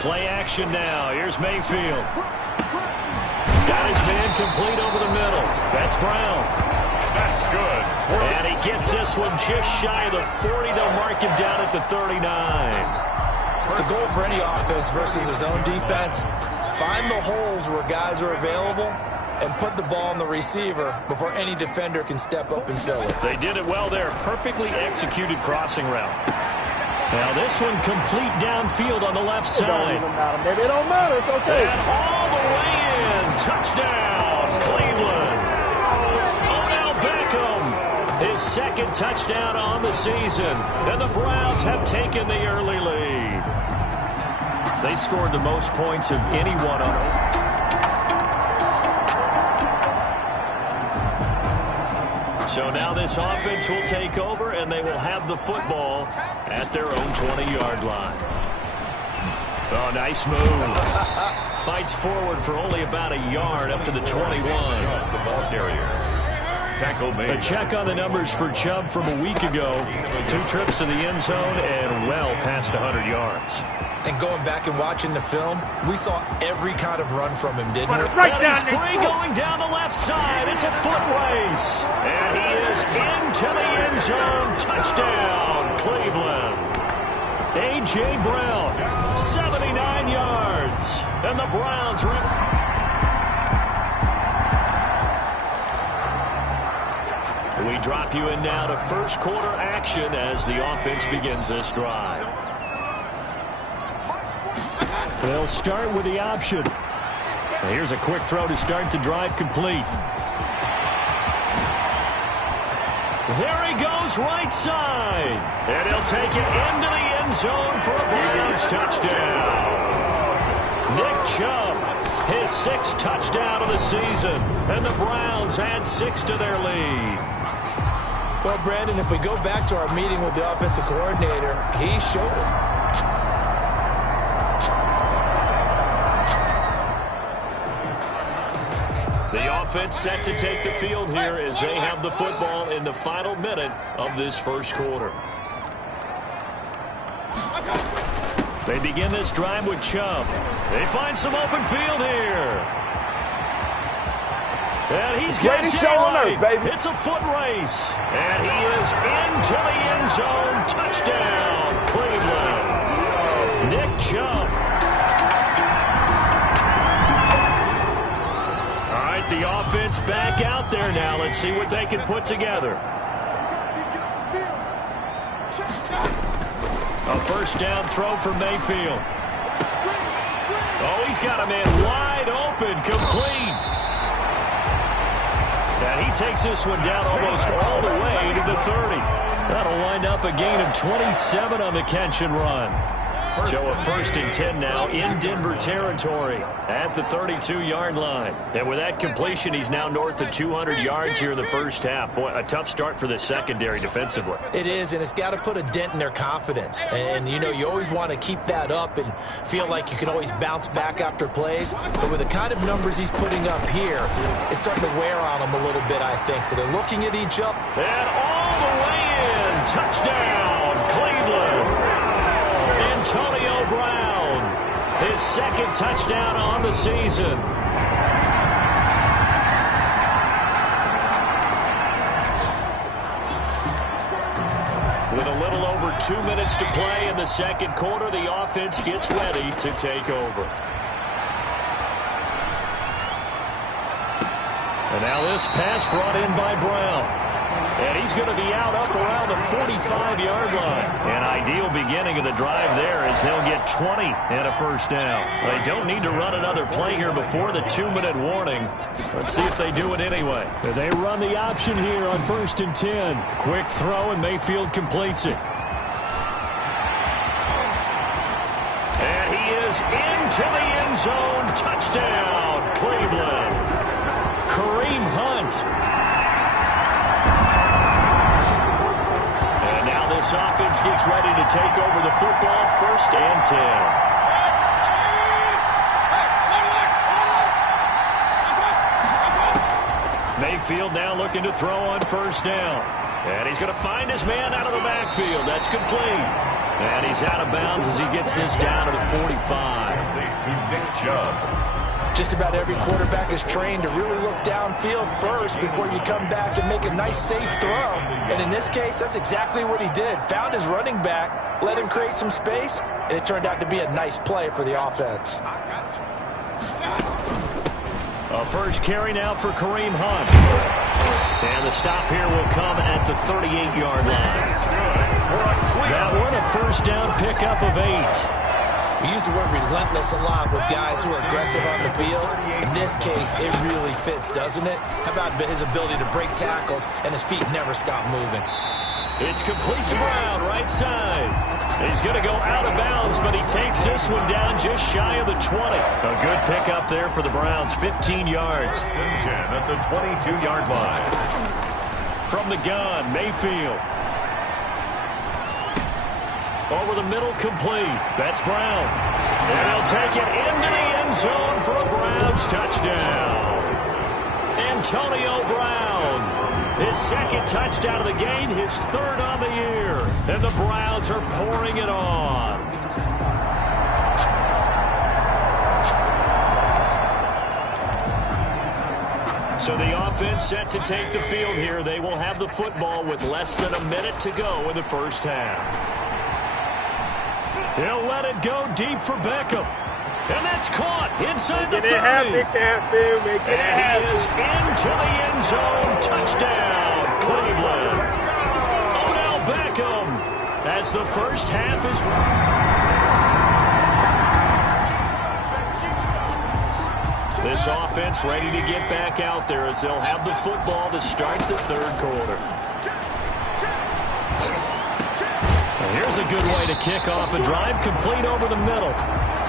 Play action now. Here's Mayfield. Got his man complete over the middle. That's Brown. That's good. And he gets this one just shy of the 40. They'll mark him down at the 39. The goal for any offense versus his own defense, find the holes where guys are available and put the ball on the receiver before any defender can step up and fill it. They did it well there. Perfectly executed crossing route. Now this one complete downfield on the left side. It don't even matter, baby. It don't matter. It's okay. And all the way in. Touchdown, Cleveland. Odell Beckham. His second touchdown on the season. And the Browns have taken the early lead. They scored the most points of anyone on it. So now this offense will take over, and they will have the football at their own 20-yard line. Oh, nice move. Fights forward for only about a yard up to the 21. The ball carrier. Tackle made. A check on the numbers for Chubb from a week ago. 2 trips to the end zone and well past 100 yards. And going back and watching the film, we saw every kind of run from him, didn't we? Right and he's free going down the left side. It's a foot race. And he is into the end zone. Touchdown, Cleveland. A.J. Brown, 79 yards. And the Browns We drop you in now to first quarter action as the offense begins this drive. They'll start with the option. Here's a quick throw to start the drive complete. There he goes right side. And he'll take it into the end zone for a Browns touchdown. Nick Chubb, his 6th touchdown of the season. And the Browns add 6 to their lead. Well, Brandon, if we go back to our meeting with the offensive coordinator, he showed us. The offense set to take the field here as they have the football in the final minute of this first quarter. They begin this drive with Chubb. They find some open field here. And he's got daylight. Baby. It's a foot race. And he is into the end zone. Touchdown, Cleveland. Nick Chubb. All right, the offense back out there now. Let's see what they can put together. A first down throw for Mayfield. Oh, he's got a man wide open, complete. And he takes this one down almost all the way to the 30. That'll wind up a gain of 27 on the catch and run. So a 1st and 10 now in Denver territory at the 32-yard line. And with that completion, he's now north of 200 yards here in the first half. Boy, a tough start for the secondary defensively. It is, and it's got to put a dent in their confidence. And, you know, you always want to keep that up and feel like you can always bounce back after plays. But with the kind of numbers he's putting up here, it's starting to wear on them a little bit, I think. So they're looking at each other. And all the way in. Touchdown, Cleveland. Antonio Brown, his 2nd touchdown on the season. With a little over 2 minutes to play in the second quarter, the offense gets ready to take over. And now this pass brought in by Brown. And he's going to be out up around the 45-yard line. An ideal beginning of the drive there as they'll get 20 and a first down. They don't need to run another play here before the 2-minute warning. Let's see if they do it anyway. They run the option here on 1st and 10. Quick throw, and Mayfield completes it. And he is into the end zone. Touchdown, Cleveland. Kareem Hunt. This offense gets ready to take over the football. 1st and 10. Mayfield now looking to throw on 1st down. And he's going to find his man out of the backfield. That's complete. And he's out of bounds as he gets this down to the 45. To Nick Chubb. Just about every quarterback is trained to really look downfield first before you come back and make a nice, safe throw. And in this case, that's exactly what he did. Found his running back, let him create some space, and it turned out to be a nice play for the offense. A first carry now for Kareem Hunt. And the stop here will come at the 38-yard line. That one a first down pickup of 8. We use the word relentless a lot with guys who are aggressive on the field. In this case, it really fits, doesn't it? How about his ability to break tackles and his feet never stop moving? It's complete to Brown, right side. He's going to go out of bounds, but he takes this one down just shy of the 20. A good pickup there for the Browns, 15 yards. 10 at the 22-yard line. From the gun, Mayfield. Over the middle, complete. That's Brown. And he'll take it into the end zone for a Browns touchdown. Antonio Brown. His second touchdown of the game, his third on the year. And the Browns are pouring it on. So the offense set to take the field here. They will have the football with less than a minute to go in the first half. He'll let it go deep for Beckham. And that's caught inside the 30. And he is into the end zone. Touchdown, Cleveland. Odell Beckham as the first half is... This offense ready to get back out there as they'll have the football to start the third quarter. Here's a good way to kick off a drive, complete over the middle.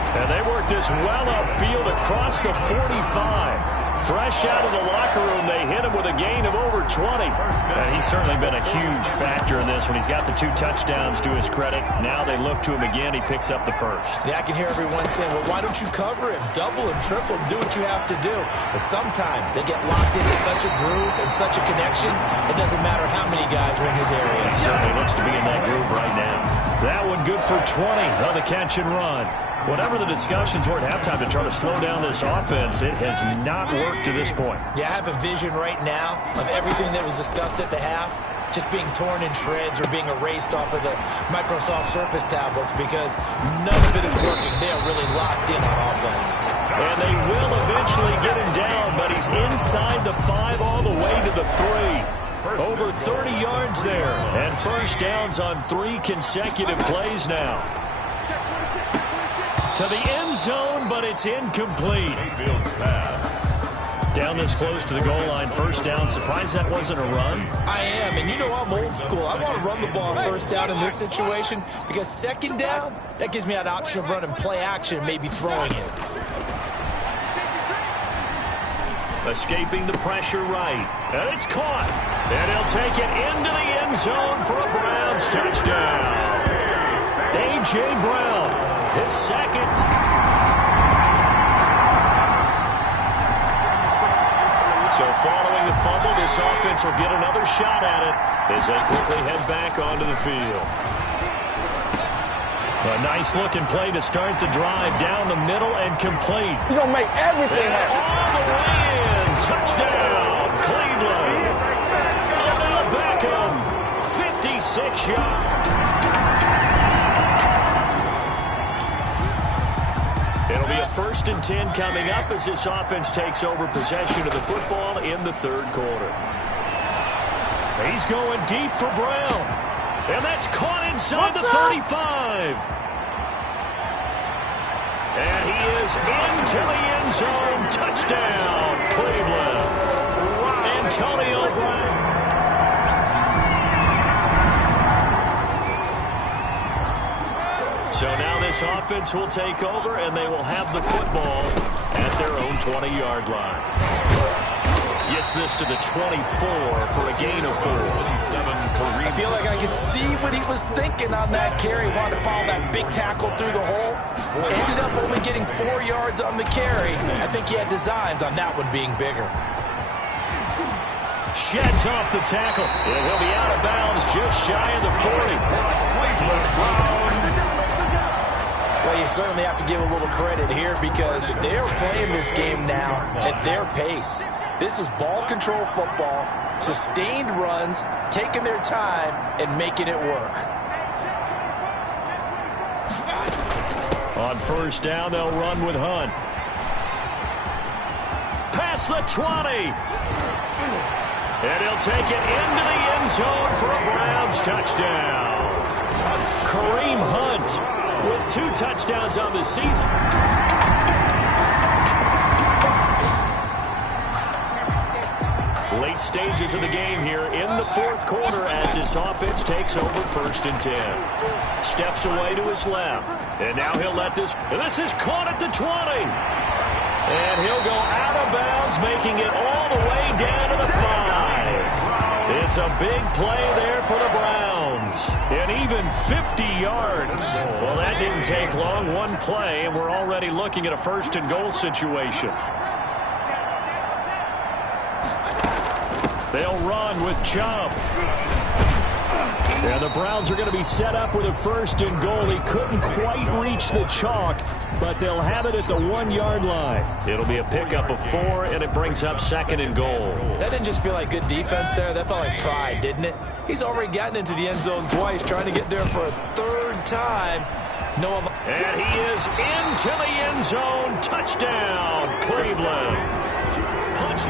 And they work this well upfield across the 45. Fresh out of the locker room, they hit him with a gain of over 20. And he's certainly been a huge factor in this when he's got the 2 touchdowns to his credit. Now they look to him again. He picks up the first. Yeah, I can hear everyone saying, well, why don't you cover him? Double him, triple him, do what you have to do. But sometimes they get locked into such a groove and such a connection, it doesn't matter how many guys are in his area. He certainly looks to be in that groove right now. That one good for 20 on the catch and run. Whatever the discussions were at halftime to try to slow down this offense, it has not worked to this point. Yeah, I have a vision right now of everything that was discussed at the half just being torn in shreds or being erased off of the Microsoft Surface tablets because none of it is working. They are really locked in on offense. And they will eventually get him down, but he's inside the 5 all the way to the 3. Over 30 yards there. And first downs on 3 consecutive plays now. To the end zone, but it's incomplete. Mayfield's pass. Down this close to the goal line, first down. Surprised that wasn't a run? I am, and you know I'm old school. I want to run the ball on first down in this situation because second down, that gives me an option of running play action and maybe throwing it. Escaping the pressure right. And it's caught. And he'll take it into the end zone for a Browns touchdown. A.J. Brown, his second. So following the fumble, this offense will get another shot at it as they quickly head back onto the field. A nice-looking play to start the drive down the middle and complete. You're going to make everything happen. All the way in. Touchdown, Cleveland. Odell Beckham, 56 yards. It'll be a 1st and 10 coming up as this offense takes over possession of the football in the third quarter. He's going deep for Brown. And that's caught inside the 35. And he is into the end zone. Touchdown, Cleveland. Antonio Brown. So now this offense will take over, and they will have the football at their own 20-yard line. Gets this to the 24 for a gain of 4. I feel like I could see what he was thinking on that carry. Wanted to follow that big tackle through the hole. Ended up only getting 4 yards on the carry. I think he had designs on that one being bigger. Sheds off the tackle. And he'll be out of bounds just shy of the 40. certainly have to give a little credit here because they are playing this game now at their pace. This is ball control football, sustained runs, taking their time, and making it work. On first down, they'll run with Hunt. Past the 20. And he'll take it into the end zone for a Browns touchdown. Kareem Hunt with 2 touchdowns on the season. Late stages of the game here in the fourth quarter as this offense takes over first and 10. Steps away to his left. And now he'll let this is caught at the 20. And he'll go out of bounds, making it all the way down to the 5. It's a big play there for the Browns. And even 50 yards. Well, that didn't take long. One play, and we're already looking at a first and goal situation. They'll run with Chubb. And the Browns are going to be set up with a first and goal. He couldn't quite reach the chalk, but they'll have it at the 1-yard line. It'll be a pickup of 4, and it brings up second and goal. That didn't just feel like good defense there. That felt like pride, didn't it? He's already gotten into the end zone twice, trying to get there for a 3rd time. And he is into the end zone. Touchdown, Cleveland. Punch.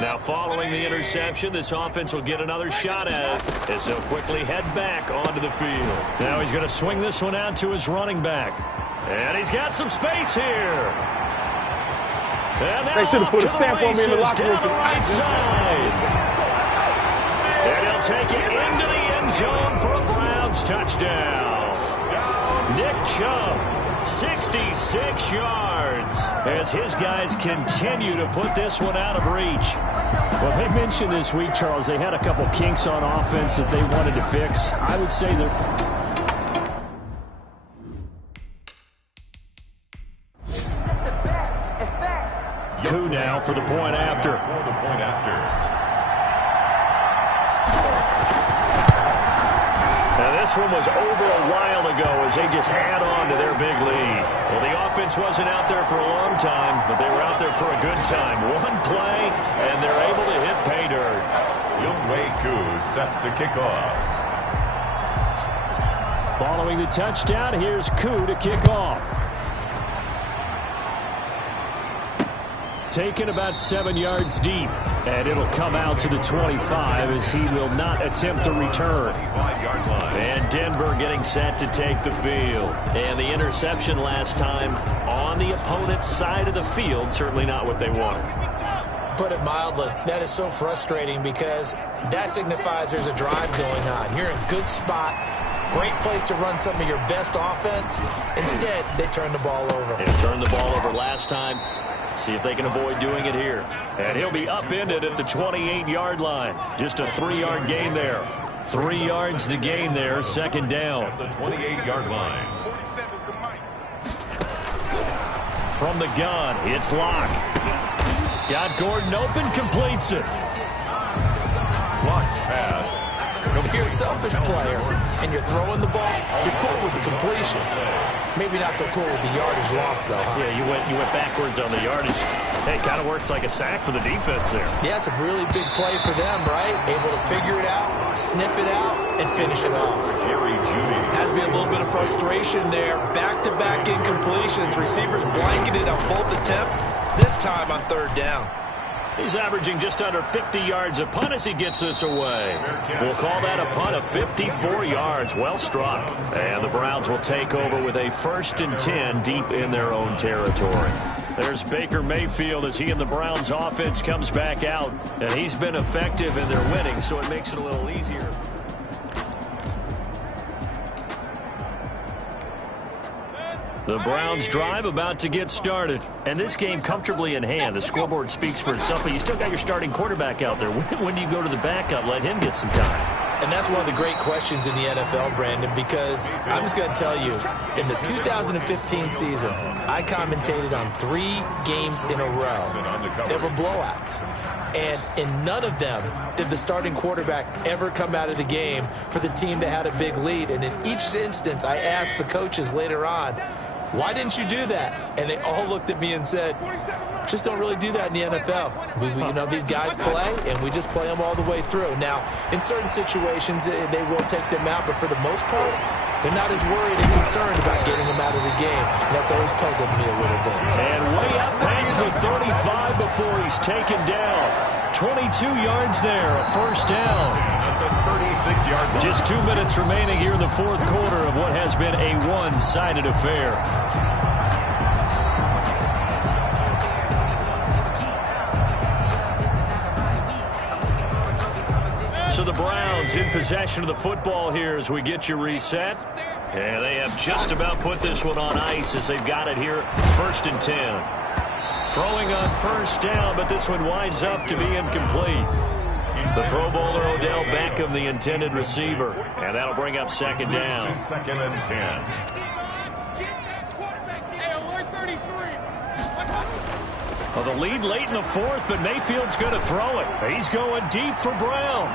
Now, following the interception, this offense will get another shot at it as they'll quickly head back onto the field. Now he's going to swing this one out to his running back. And he's got some space here. And they should have put a stamp on me in the locker room. Down the right side. And he'll take it into the end zone for a Browns touchdown. Nick Chubb, 66 yards, as his guys continue to put this one out of reach. Well, they mentioned this week, Charles, they had a couple kinks on offense that they wanted to fix. I would say that... Coup now for the point after. Now this one was over a while ago as they just add on to their big lead. Well, the offense wasn't out there for a long time, but they were out there for a good time. One play, and they're able to hit pay dirt. Younghoe Koo set to kick off. Following the touchdown, here's Koo to kick off. Taken about 7 yards deep, and it'll come out to the 25 as he will not attempt to return. And Denver getting set to take the field. And the interception last time on the opponent's side of the field, certainly not what they wanted. Put it mildly, that is so frustrating because that signifies there's a drive going on. You're in a good spot, great place to run some of your best offense. Instead, they turn the ball over. And turned the ball over last time. See if they can avoid doing it here. And he'll be upended at the 28-yard line. Just a 3-yard gain there. 3 yards the gain there, second down. At the 28-yard line. From the gun, it's Locke. Got Gordon open, completes it. Launch pass. If you're a selfish player and you're throwing the ball, you're cool with the completion. Maybe not so cool with the yardage loss, though. Huh? Yeah, you went backwards on the yardage. Hey, kind of works like a sack for the defense there. Yeah, it's a really big play for them, right? Able to figure it out, sniff it out, and finish it off. Jerry Jeudy. Has to be a little bit of frustration there. Back-to-back incompletions. Receivers blanketed on both attempts, this time on 3rd down. He's averaging just under 50 yards a punt as he gets this away. We'll call that a punt of 54 yards. Well struck. And the Browns will take over with a 1st and 10 deep in their own territory. There's Baker Mayfield as he and the Browns offense comes back out. And he's been effective in their winning, so it makes it a little easier. The Browns drive about to get started. And this game comfortably in hand. The scoreboard speaks for itself, but you still got your starting quarterback out there. When do you go to the backup? Let him get some time. And that's one of the great questions in the NFL, Brandon, because I'm just going to tell you, in the 2015 season, I commentated on 3 games in a row. They were blowouts. And in none of them did the starting quarterback ever come out of the game for the team that had a big lead. And in each instance, I asked the coaches later on, why didn't you do that? And they all looked at me and said, just don't really do that in the NFL. You know, these guys play, and we just play them all the way through. Now, in certain situations, they will take them out, but for the most part, they're not as worried and concerned about getting them out of the game. And that's always puzzled me a little bit. And way up past the 35 before he's taken down. 22 yards there, a first down. That's a 36-yard line. Just 2 minutes remaining here in the fourth quarter of what has been a one-sided affair. So the Browns in possession of the football here as we get you reset. And they have just about put this one on ice as they've got it here, 1st and 10. Throwing on first down, but this one winds up to be incomplete. The Pro Bowler Odell Beckham, the intended receiver. And that'll bring up 2nd down. 2nd and 10. Well, the lead late in the 4th, but Mayfield's going to throw it. He's going deep for Brown.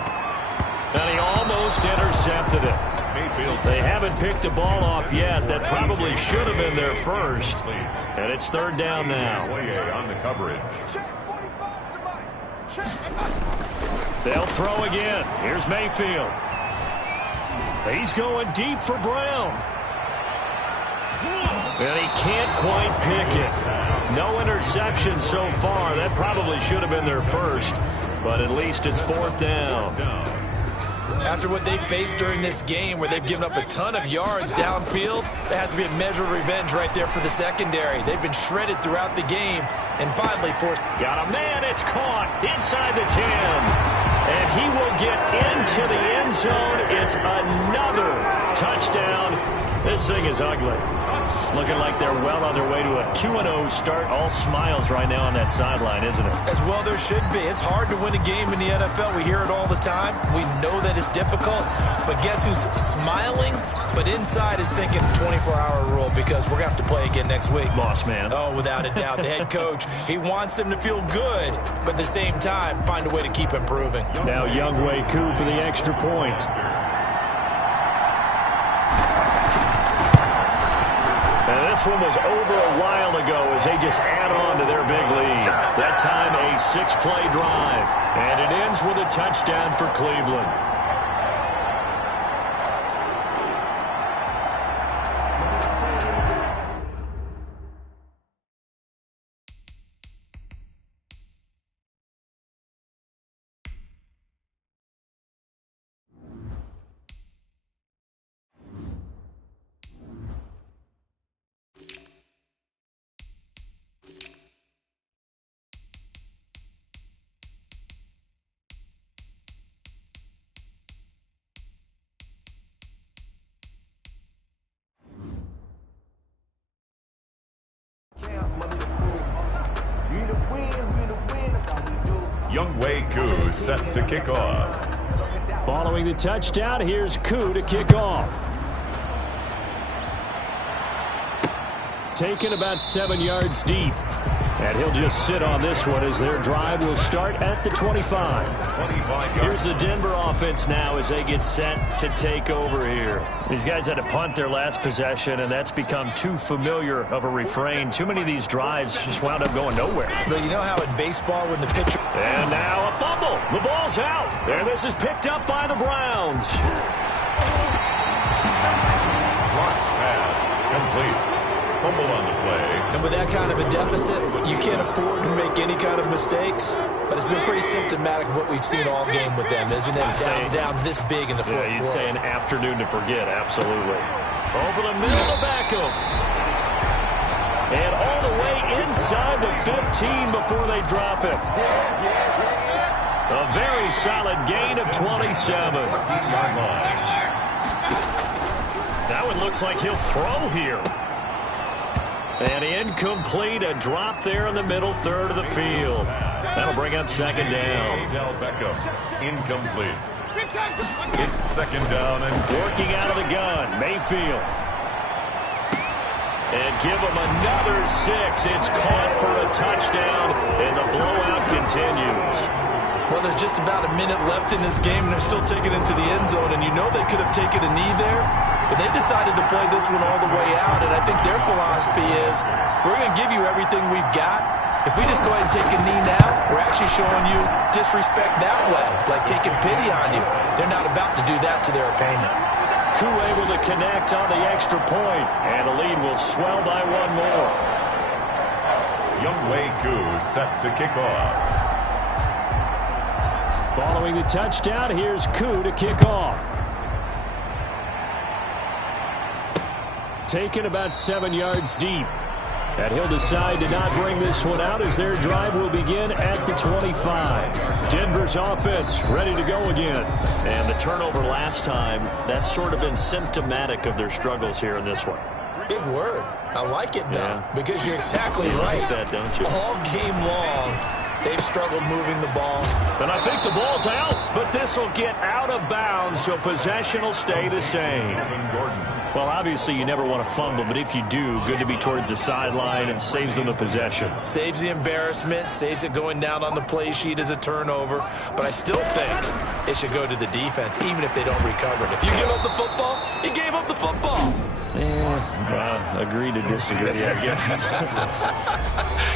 And he almost intercepted it. They haven't picked a ball off yet. That probably should have been their first. And it's 3rd down now. On the coverage. They'll throw again. Here's Mayfield. He's going deep for Brown. And he can't quite pick it. No interception so far. That probably should have been their first. But at least it's 4th down. After what they've faced during this game where they've given up a ton of yards downfield, there has to be a measure of revenge right there for the secondary. They've been shredded throughout the game, and finally forced. Got a man, it's caught inside the 10. And he will get into the end zone. It's another touchdown. This thing is ugly. Looking like they're well on their way to a 2-0 start. All smiles right now on that sideline, isn't it? As well there should be. It's hard to win a game in the NFL. We hear it all the time. We know that it's difficult. But guess who's smiling? But inside is thinking 24-hour rule because we're going to have to play again next week. Boss man. Oh, without a doubt. The head coach, he wants them to feel good, but at the same time, find a way to keep improving. Now Younghoe Koo for the extra point. And this one was over a while ago as they just add on to their big lead. That time a 6-play drive. And it ends with a touchdown for Cleveland. Younghoe Koo set to kick off. Following the touchdown, here's Koo to kick off. Taken about 7 yards deep. And he'll just sit on this one as their drive will start at the 25. Here's the Denver offense now as they get set to take over here. These guys had to punt their last possession, and that's become too familiar of a refrain. Too many of these drives just wound up going nowhere. But you know how in baseball when the pitcher... And now a fumble. The ball's out. And this is picked up by the Browns. Launch pass complete. Fumble on the play. And with that kind of a deficit, you can't afford to make any kind of mistakes. But it's been pretty symptomatic of what we've seen all game with them, isn't it? Down this big in the fourth quarter. You'd say an afternoon to forget, absolutely. Over the middle to Beckham. And all the way inside the 15 before they drop it. A very solid gain of 27. That one looks like he'll throw here. And incomplete, a drop there in the middle third of the field. That'll bring up second down. Odell Beckham, incomplete. It's second down and working out of the gun, Mayfield. And give him another 6. It's caught for a touchdown, and the blowout continues. Well, there's just about a minute left in this game, and they're still taking it to the end zone. And you know they could have taken a knee there, but they decided to play this one all the way out. And I think their philosophy is, we're going to give you everything we've got. If we just go ahead and take a knee now, we're actually showing you disrespect that way, like taking pity on you. They're not about to do that to their opponent. Koo able to connect on the extra point, and the lead will swell by one more. Younghoe Koo set to kick off. Following the touchdown, here's Koo to kick off. Taken about 7 yards deep. And he'll decide to not bring this one out as their drive will begin at the 25. Denver's offense ready to go again. And the turnover last time, that's sort of been symptomatic of their struggles here in this one. Big word. I like it, though, Yeah. because you're exactly right. Like that, don't you? All game long, they've struggled moving the ball. And I think the ball's out, but this will get out of bounds, so possession will stay the same. Gordon. Well, obviously, you never want to fumble, but if you do, good to be towards the sideline. It saves them the possession. Saves the embarrassment, saves it going down on the play sheet as a turnover. But I still think it should go to the defense, even if they don't recover it. If you give up the football, you gave up the football. Agree to disagree, I guess.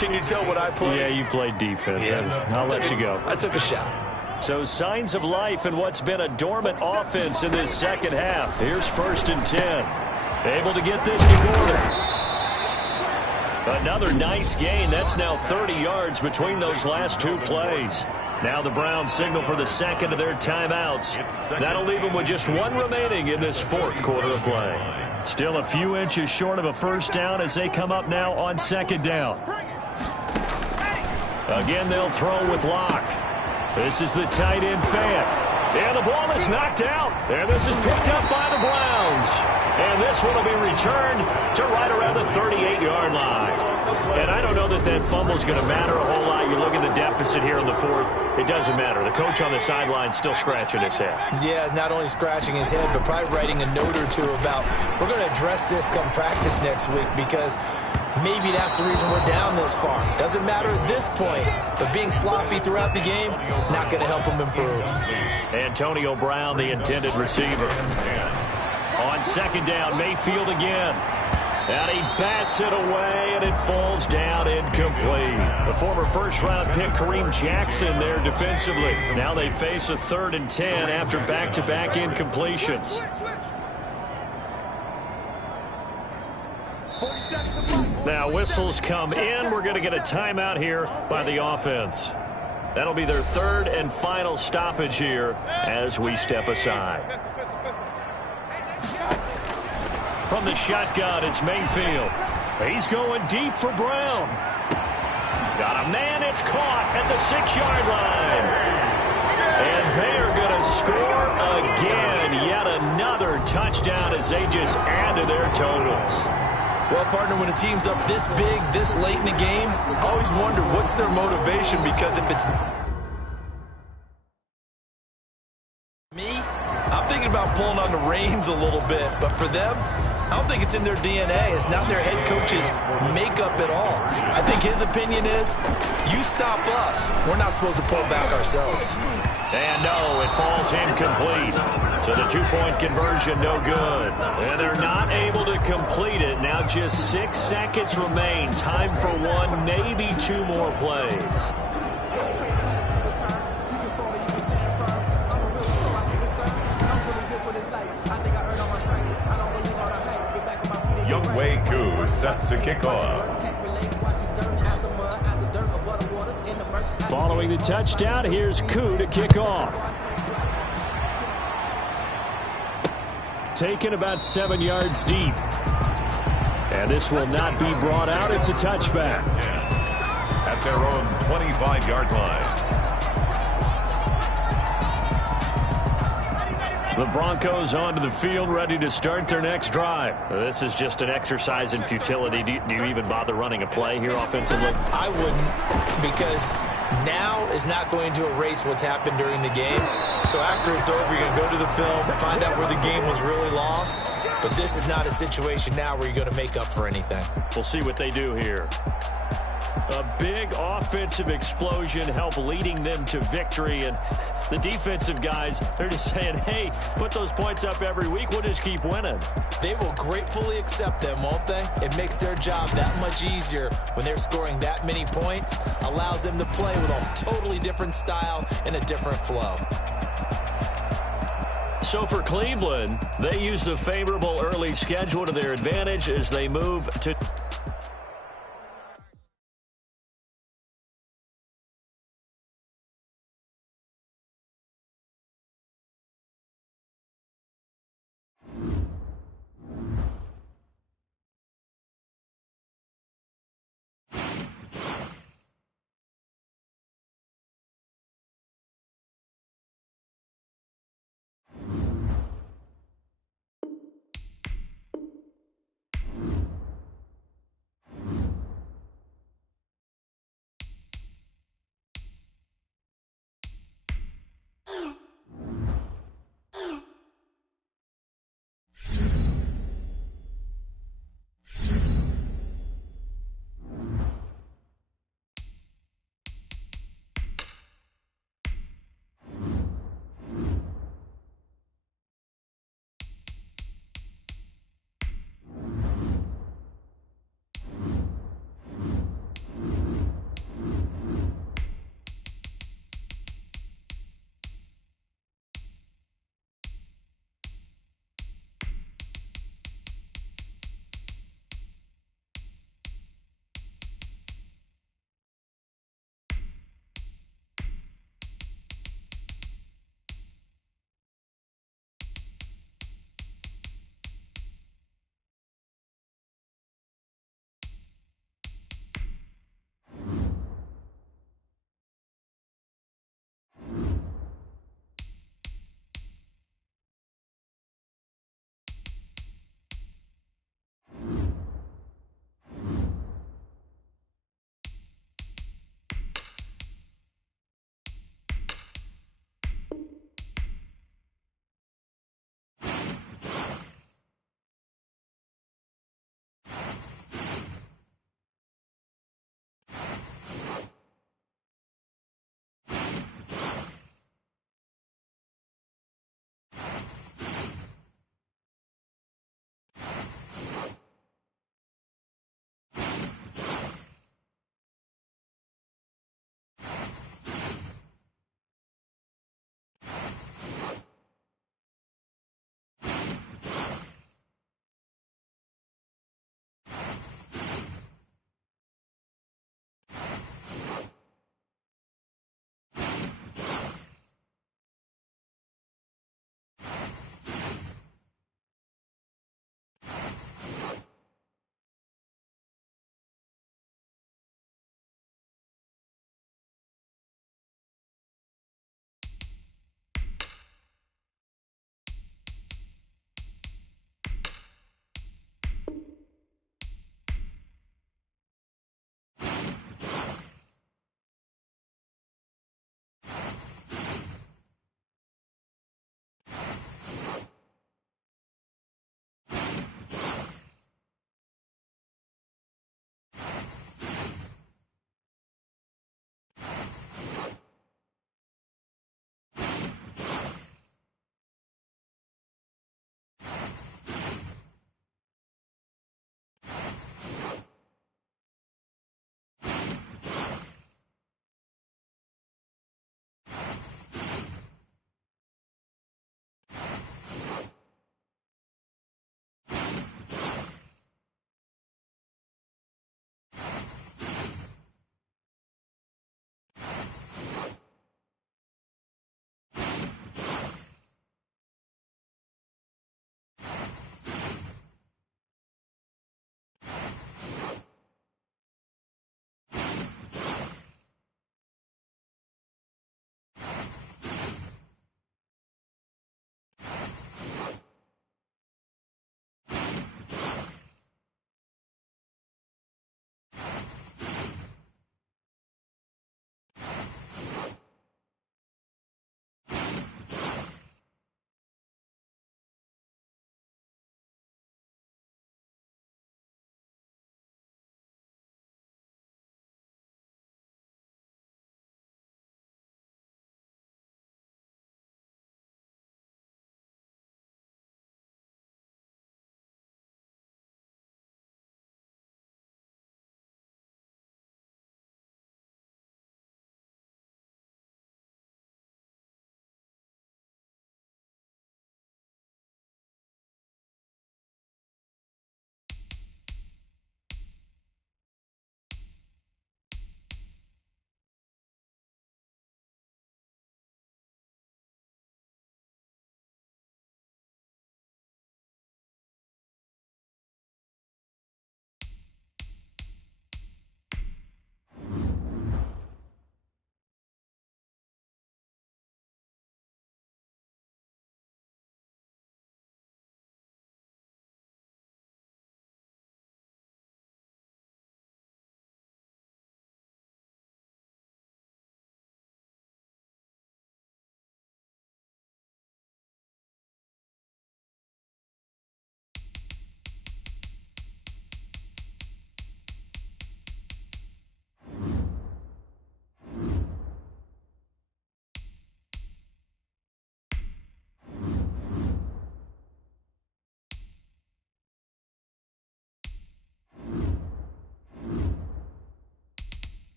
Can you tell what I played? Yeah, you played defense. Yeah. I'll let you go. I took a shot. So signs of life in what's been a dormant offense in this second half. Here's 1st and 10. Able to get this to Gordon. Another nice gain. That's now 30 yards between those last two plays. Now the Browns signal for the second of their timeouts. That'll leave them with just one remaining in this fourth quarter of play. Still a few inches short of a first down as they come up now on second down. Again, they'll throw with Locke. This is the tight end fan. And the ball is knocked out. And this is picked up by the Browns. And this one will be returned to right around the 38-yard line. And I don't know that that fumble is going to matter a whole lot. You look at the deficit here in the fourth. It doesn't matter. The coach on the sideline still scratching his head. Yeah, not only scratching his head, but probably writing a note or two about, we're going to address this come practice next week because maybe that's the reason we're down this far. Doesn't matter at this point, but being sloppy throughout the game, not going to help him improve. Antonio Brown, the intended receiver. On second down, Mayfield again. And he bats it away, and it falls down incomplete. The former first-round pick, Kareem Jackson, there defensively. Now they face a 3rd and 10 after back-to-back incompletions. Now whistles come in. We're going to get a timeout here by the offense. That'll be their 3rd and final stoppage here as we step aside. From the shotgun, it's Mayfield. He's going deep for Brown. Got a man, it's caught at the 6-yard line. And they're going to score again. Yet another touchdown as they just add to their totals. Well, partner, when a team's up this big, this late in the game, I always wonder what's their motivation, because if it's me, I'm thinking about pulling on the reins a little bit. But for them, I don't think it's in their DNA. It's not their head coach's makeup at all. I think his opinion is, you stop us, we're not supposed to pull back ourselves. And no, it falls incomplete. So the two-point conversion, no good. And they're not able to complete it. Now just 6 seconds remain. Time for one, maybe 2 more plays. Younghoe Koo set to kick off. Following the touchdown, here's Koo to kick off. Taken about 7 yards deep. And this will not be brought out. It's a touchback. At their own 25-yard line. The Broncos onto the field, ready to start their next drive. This is just an exercise in futility. Do you even bother running a play here offensively? I wouldn't, because now is not going to erase what's happened during the game. So after it's over, you're going to go to the film, find out where the game was really lost. But this is not a situation now where you're going to make up for anything. We'll see what they do here. A big offensive explosion helped leading them to victory. And the defensive guys, they're just saying, hey, put those points up every week. We'll just keep winning. They will gratefully accept them, won't they? It makes their job that much easier when they're scoring that many points. Allows them to play with a totally different style and a different flow. So for Cleveland, they used a favorable early schedule to their advantage as they move to...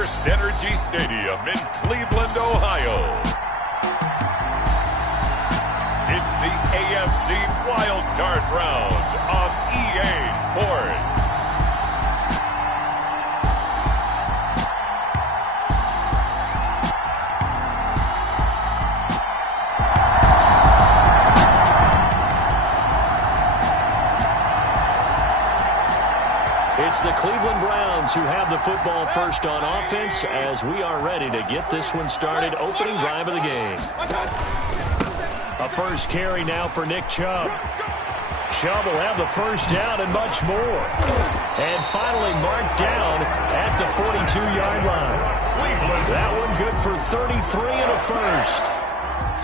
First Energy Stadium in Cleveland, Ohio. It's the AFC Wild Card Round on EA Sports. It's the Cleveland Browns who have the football first on offense as we are ready to get this one started. Opening drive of the game. A first carry now for Nick Chubb. Chubb will have the first down and much more. And finally marked down at the 42-yard line. That one good for 33 and a first.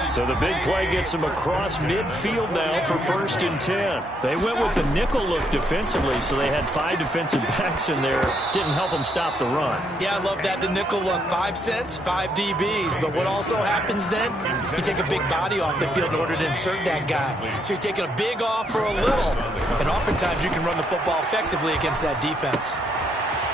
So the big play gets him across midfield now for 1st and 10. They went with the nickel look defensively, so they had 5 defensive backs in there. Didn't help them stop the run. Yeah, I love that, the nickel look. 5 cents, 5 DBs. But what also happens then, you take a big body off the field in order to insert that guy. So you're taking a big off for a little. And oftentimes you can run the football effectively against that defense.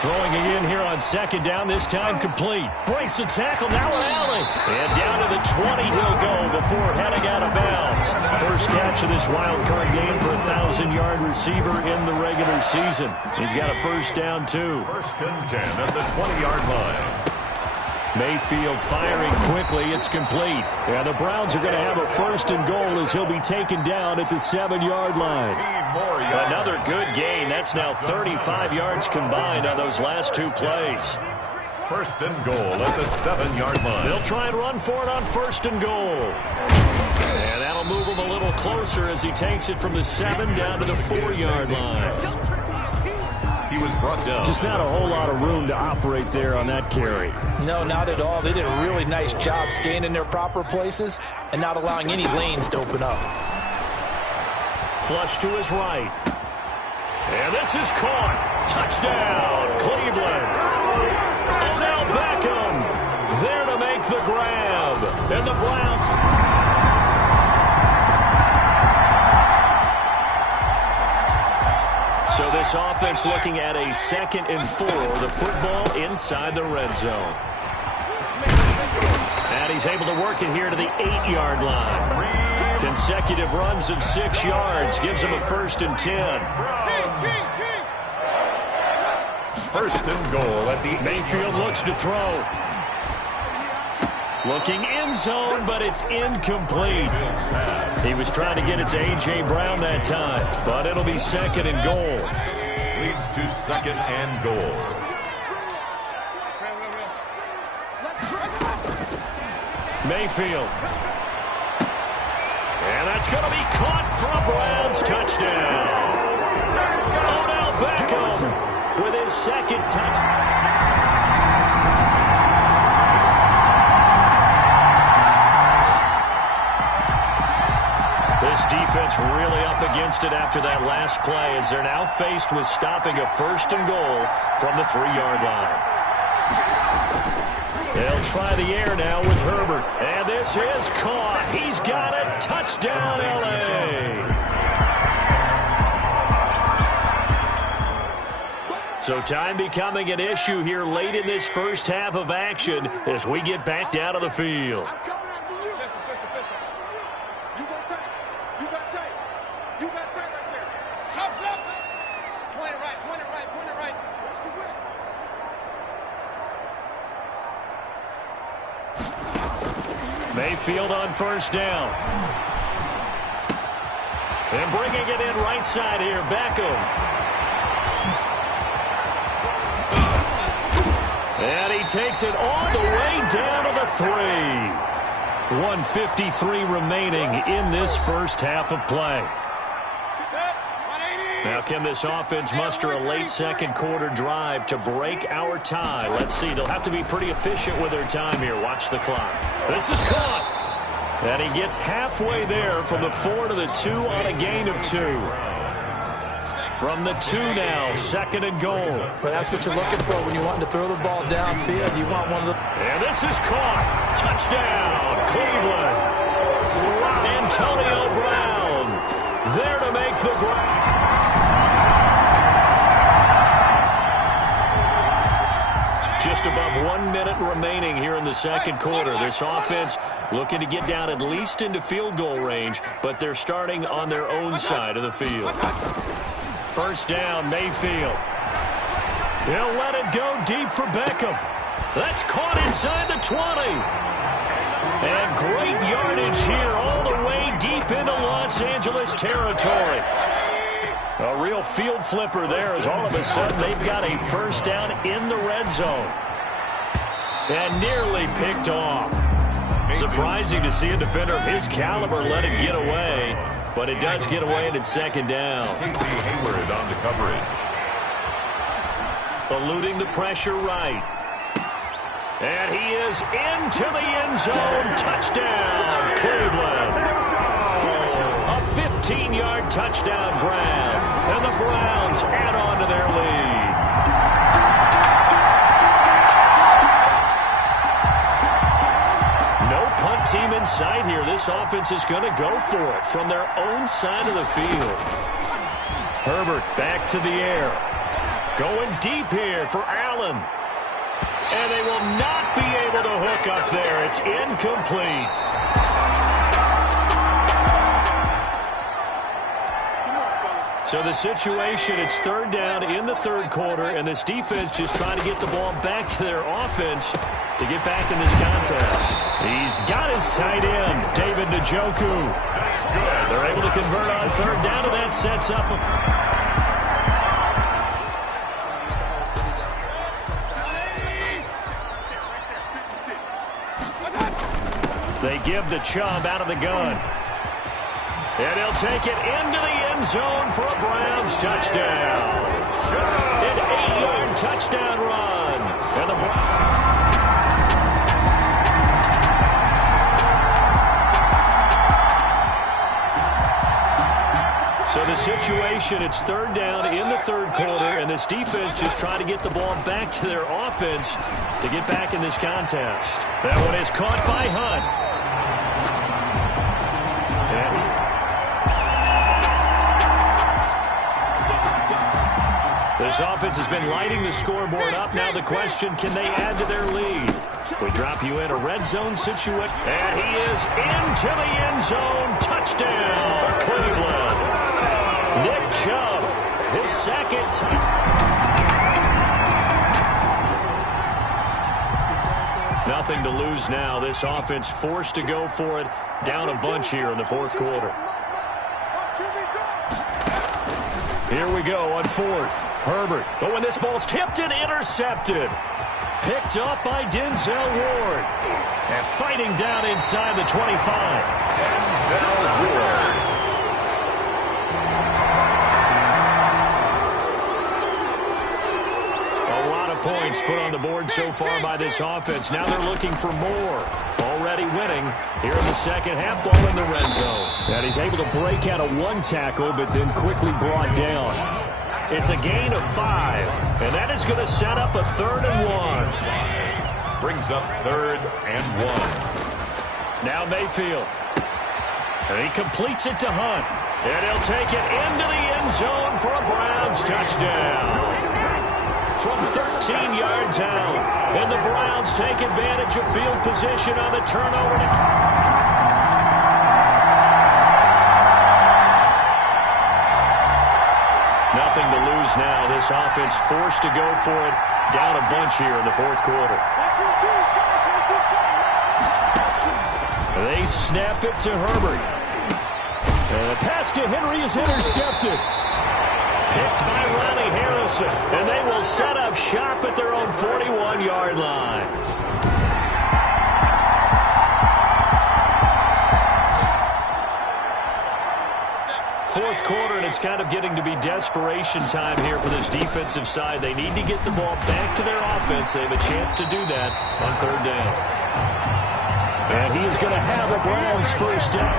Throwing it in here on 2nd down, this time complete. Breaks the tackle, now an alley. And down to the 20 he'll go before heading out of bounds. First catch of this wild card game for a 1,000-yard receiver in the regular season. He's got a first down, too. 1st and 10 at the 20-yard line. Mayfield firing quickly. It's complete. Yeah, the Browns are going to have a 1st and goal as he'll be taken down at the 7-yard line. Another good gain. That's now 35 yards combined on those last 2 plays. 1st and goal at the 7-yard line. They'll try and run for it on 1st and goal. And that'll move him a little closer as he takes it from the 7 down to the 4-yard line. He was brought down. Just not a whole lot of room to operate there on that carry. No, not at all. They did a really nice job staying in their proper places and not allowing any lanes to open up. Flush to his right. And this is caught. Touchdown, Cleveland. Odell Beckham there to make the grab. And the Browns... So this offense looking at a 2nd and 4. The football inside the red zone. And he's able to work it here to the 8-yard line. Consecutive runs of 6 yards gives him a 1st and 10. 1st and goal at the Mayfield looks to throw. Looking end zone, but it's incomplete. He was trying to get it to A.J. Brown that time, but it'll be 2nd and goal. Leads to 2nd and goal. Mayfield. And that's going to be caught for a Browns touchdown. Odell Beckham with his 2nd touchdown. This defense really up against it after that last play as they're now faced with stopping a 1st and goal from the 3-yard line. They'll try the air now with Herbert. And this is caught. He's got it. Touchdown, L.A. So time becoming an issue here late in this first half of action as we get back down to the field. Mayfield on 1st down. And bringing it in right side here, Beckham. And he takes it all the way down to the 3. 1:53 remaining in this first half of play. Now, can this offense muster a late 2nd quarter drive to break our tie? Let's see. They'll have to be pretty efficient with their time here. Watch the clock. This is caught. And he gets halfway there from the 4 to the 2 on a gain of 2. From the 2 now, 2nd and goal. But that's what you're looking for when you're wanting to throw the ball downfield. You want one of the... And this is caught. Touchdown, Cleveland. Antonio Brown there to make the grab. just above 1 minute remaining here in the second quarter. This offense looking to get down at least into field goal range, but they're starting on their own side of the field. First down, Mayfield. He'll let it go deep for Beckham. That's caught inside the 20. And great yardage here all the way deep into Los Angeles territory. A real field flipper there as all of a sudden they've got a first down in the red zone. And nearly picked off. Surprising to see a defender of his caliber let it get away, but it does get away and it's second down. Hayward on the coverage. Eluding the pressure right. And he is into the end zone. Touchdown, Cleveland. A 15-yard touchdown grab. And the Browns add on to their lead. No punt team in sight here. This offense is going to go for it from their own side of the field. Herbert back to the air. Going deep here for Allen. And they will not be able to hook up there. It's incomplete. So the situation, it's third down in the third quarter, and this defense just trying to get the ball back to their offense to get back in this contest. He's got his tight end, David Njoku. They're able to convert on third down, and that sets up a... They give the Chubb out of the gun. And he'll take it into the end zone for a Browns touchdown. An 8-yard touchdown run. And the So the situation, it's third down in the third quarter, and this defense just trying to get the ball back to their offense to get back in this contest. That one is caught by Hunt. This offense has been lighting the scoreboard up. Now the question, can they add to their lead? We drop you in a red zone situation. And he is into the end zone. Touchdown, Cleveland. Nick Chubb, his second. Nothing to lose now. This offense forced to go for it. Down a bunch here in the fourth quarter. Here we go on fourth. Herbert. But when this ball's tipped and intercepted. Picked up by Denzel Ward. And fighting down inside the 25. Denzel Ward. A lot of points put on the board so far by this offense. Now they're looking for more. Already winning here in the second half. Ball in the red zone. And he's able to break out of one tackle, but then quickly brought down. It's a gain of 5. And that is going to set up a 3rd and 1. Brings up 3rd and 1. Now Mayfield. And he completes it to Hunt. And he'll take it into the end zone for a Browns touchdown. From 13 yards out. And the Browns take advantage of field position on the turnover. Nothing to lose now. This offense forced to go for it. Down a bunch here in the fourth quarter. They snap it to Herbert. And the pass to Henry is intercepted. Picked by Ronnie Harrison. And they will set up shop at their own 41-yard line. Fourth quarter, and it's kind of getting to be desperation time here for this defensive side. They need to get the ball back to their offense. They have a chance to do that on third down. And he is going to have a Browns first down.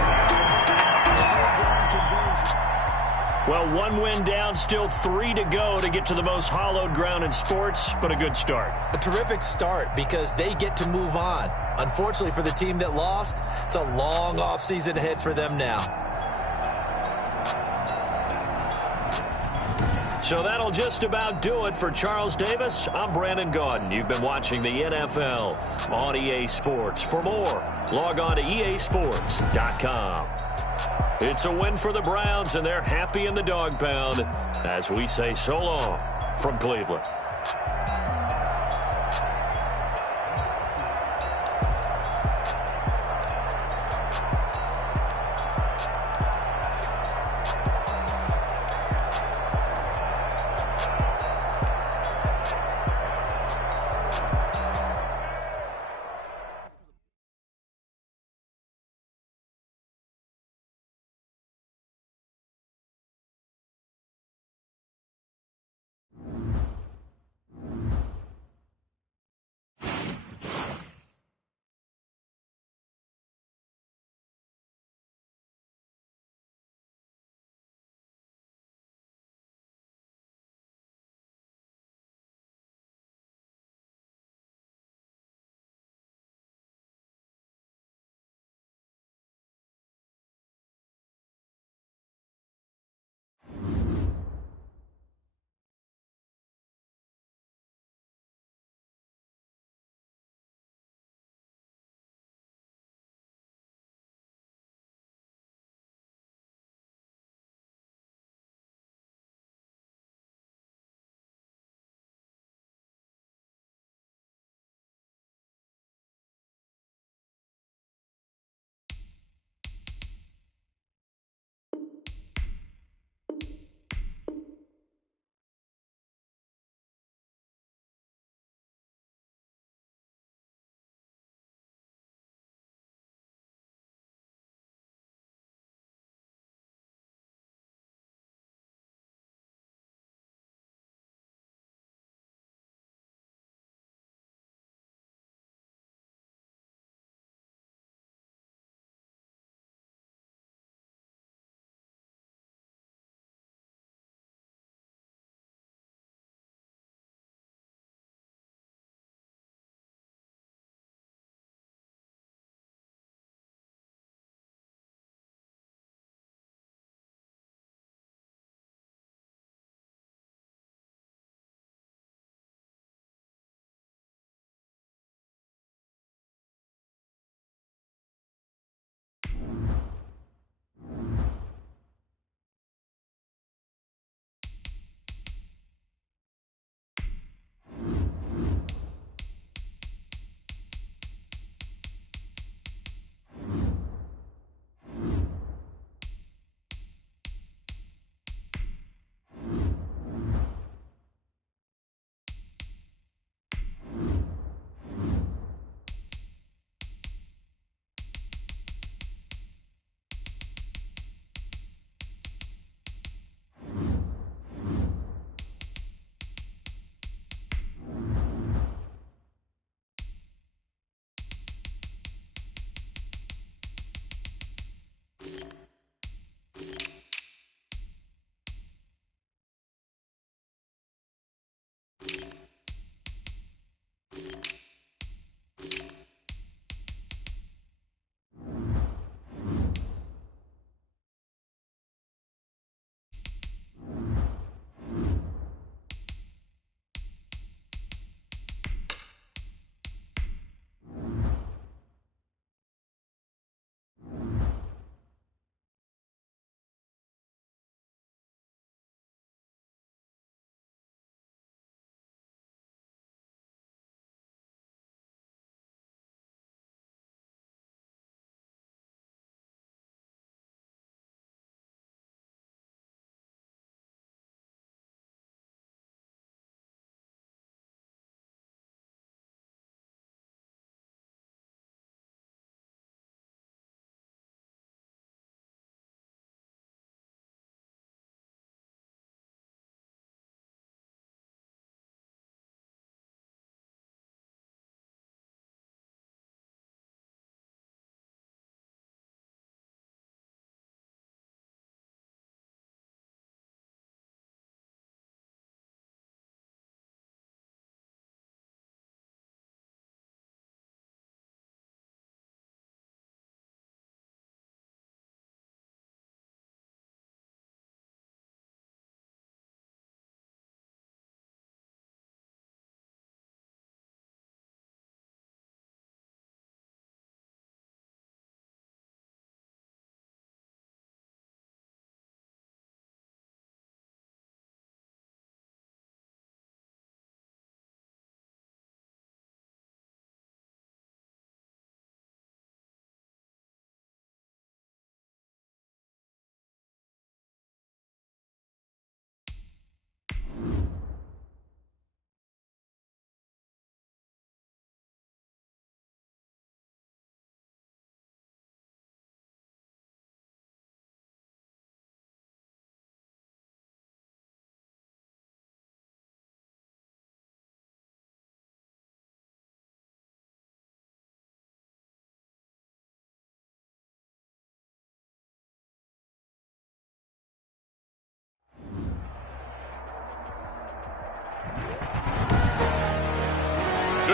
Well, 1 win down, still 3 to go to get to the most hallowed ground in sports, but a good start. A terrific start because they get to move on. Unfortunately for the team that lost, it's a long offseason ahead for them now. So that'll just about do it for Charles Davis. I'm Brandon Gaudin. You've been watching the NFL on EA Sports. For more, log on to easports.com. It's a win for the Browns, and they're happy in the dog pound as we say so long from Cleveland.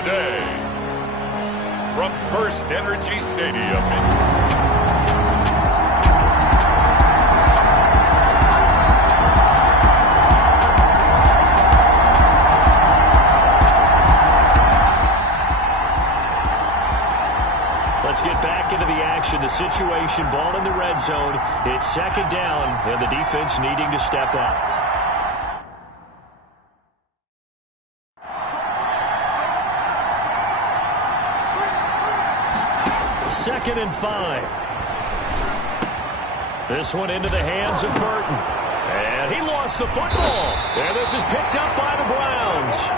today. From First Energy Stadium. Let's get back into the action. The situation, ball in the red zone. It's second down, and the defense needing to step up. Second and 5. This one into the hands of Burton. And he lost the football. And this is picked up by the Browns.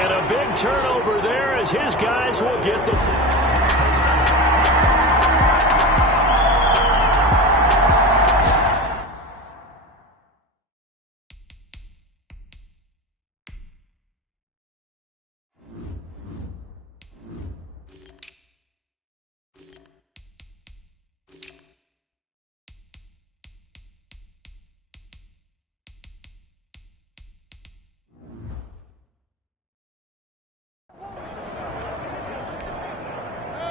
And a big turnover there as his guys will get the...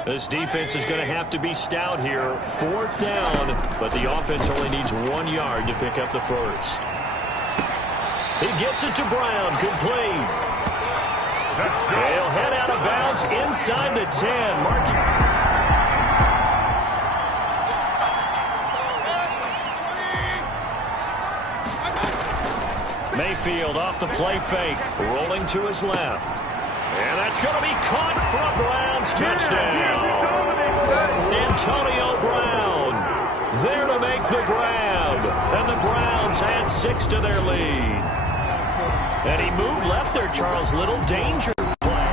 This defense is going to have to be stout here. Fourth down, but the offense only needs 1 yard to pick up the first. He gets it to Brown, complete. He'll head out of bounds inside the 10. Marking. Mayfield off the play fake, rolling to his left. And that's going to be caught for a Browns touchdown. Antonio Brown there to make the grab. And the Browns add 6 to their lead. And he moved left there, Charles. Little danger play.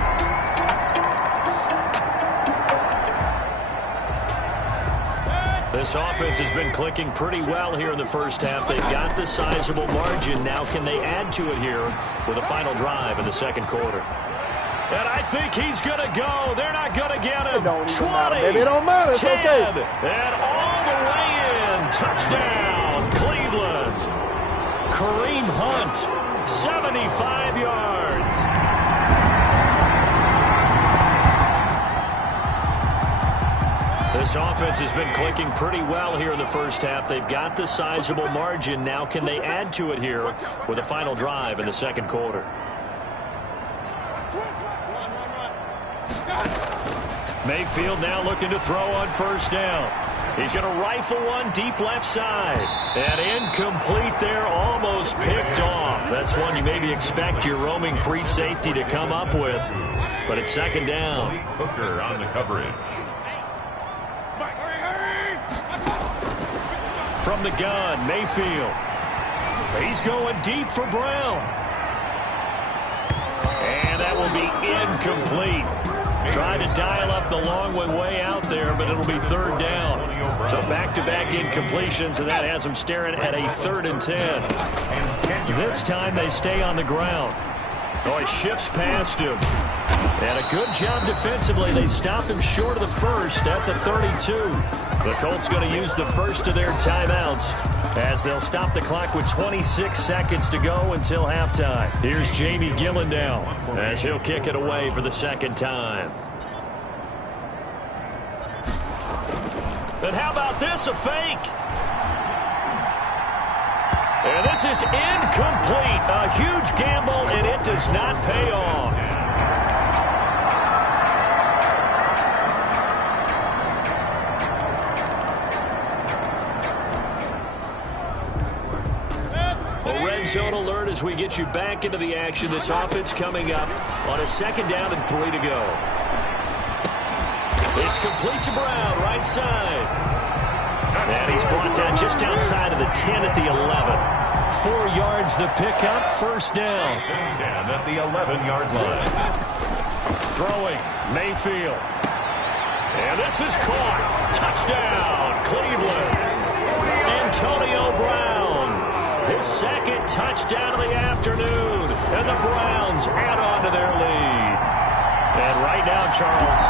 This offense has been clicking pretty well here in the first half. They've got the sizable margin. Now can they add to it here with a final drive in the second quarter? And I think he's going to go. They're not going to get him. 20, it don't matter. It's 10, okay. and all the way in. Touchdown, Cleveland. Kareem Hunt, 75 yards. This offense has been clicking pretty well here in the first half. They've got the sizable margin. Now can they add to it here with a final drive in the second quarter? Mayfield now looking to throw on first down. He's going to rifle one deep left side. And incomplete there, almost picked off. That's one you maybe expect your roaming free safety to come up with. But it's second down. Hooker on the coverage. From the gun, Mayfield. He's going deep for Brown. And that will be incomplete. Trying to dial up the long one way out there, but it'll be third down. So back-to-back incompletions, and that has them staring at a 3rd and 10. This time they stay on the ground. Oh, he shifts past him. And a good job defensively. They stop him short of the first at the 32. The Colts going to use the first of their timeouts as they'll stop the clock with 26 seconds to go until halftime. Here's Jamie Gillen now as he'll kick it away for the second time. And how about this, a fake? And this is incomplete. A huge gamble, and it does not pay off. A red zone alert as we get you back into the action. This offense coming up on a second down and 3 to go. It's complete to Brown, right side. And he's brought down just outside of the 10 at the 11. 4 yards the pickup, first down. 10 at the 11-yard line. Throwing, Mayfield. And this is caught. Touchdown, Cleveland. Antonio Brown. His second touchdown of the afternoon. And the Browns add on to their lead. And right now, Charles,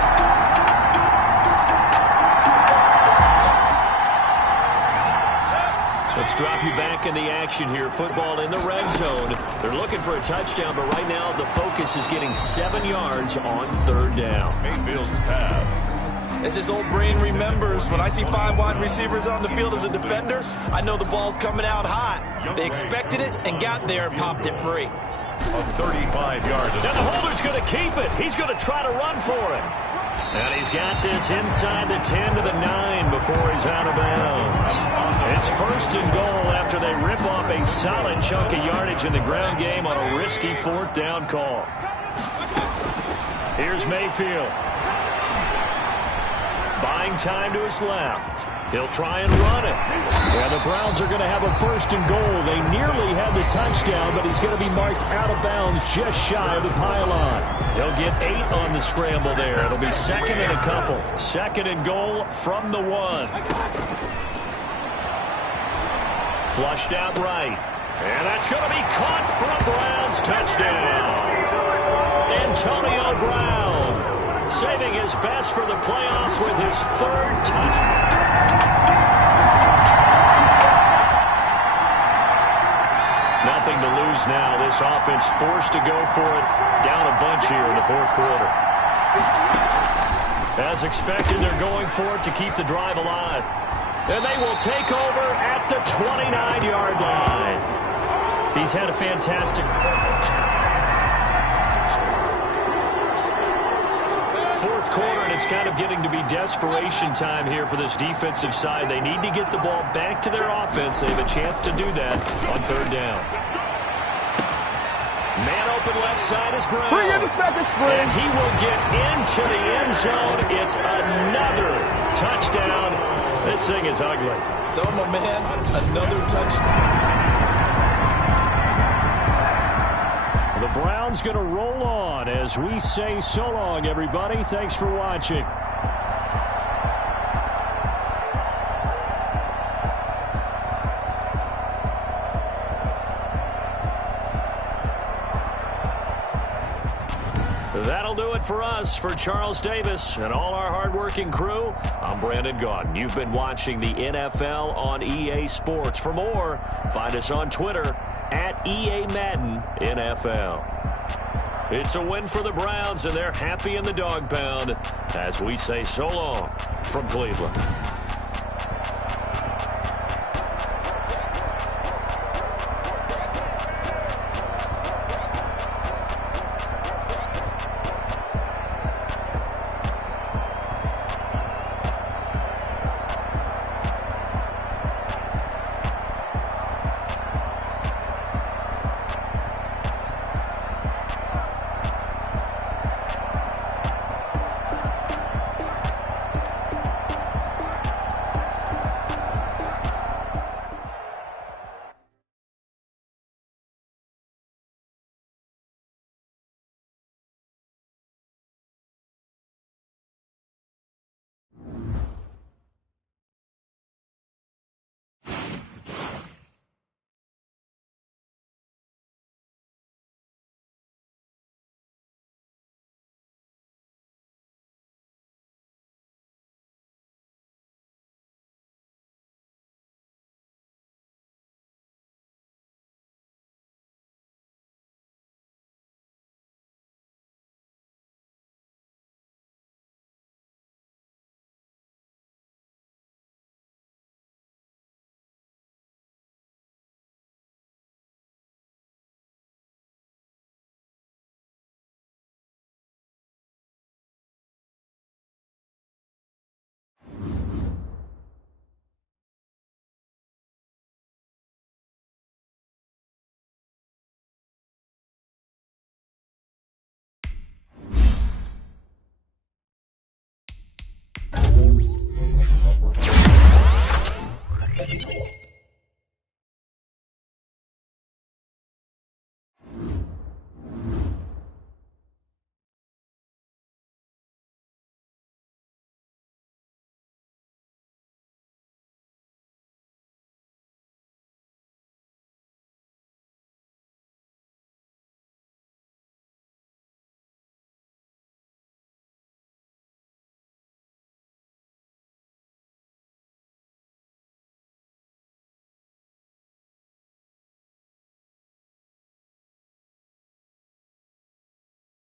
Let's drop you back in the action here. Football in the red zone. They're looking for a touchdown, but right now the focus is getting 7 yards on 3rd down. Mayfield's pass. As his old brain remembers, when I see 5 wide receivers on the field as a defender, I know the ball's coming out hot. They expected it and got there and popped it free. A 35-yard. Now the holder's going to keep it. He's going to try to run for it. And he's got this inside the 10 to the 9 before he's out of bounds. It's 1st and goal after they rip off a solid chunk of yardage in the ground game on a risky 4th down call. Here's Mayfield. Buying time to his left. He'll try and run it. Yeah, the Browns are going to have a 1st and goal. They nearly had the touchdown, but he's going to be marked out of bounds just shy of the pylon. He'll get 8 on the scramble there. It'll be 2nd and a couple. 2nd and goal from the 1. Flushed out right. And that's going to be caught for a Browns touchdown. Antonio Brown saving his best for the playoffs with his 3rd touchdown. Nothing to lose now. This offense forced to go for it. Down a bunch here in the 4th quarter. As expected, they're going for it to keep the drive alive. And they will take over at the 29-yard line. He's had a fantastic 4th quarter, and it's kind of getting to be desperation time here for this defensive side. They need to get the ball back to their offense. They have a chance to do that on 3rd down. Man open left side is Brown. Bring in the 2nd string. And he will get into the end zone. It's another touchdown. This thing is ugly. So, my man, another touchdown. The Browns going to roll on as we say so long, everybody. Thanks for watching. That'll do it for us. For Charles Davis and all our hardworking crew, I'm Brandon Gaudin. You've been watching the NFL on EA Sports. For more, find us on Twitter at EA Madden NFL. It's a win for the Browns, and they're happy in the dog pound as we say so long from Cleveland.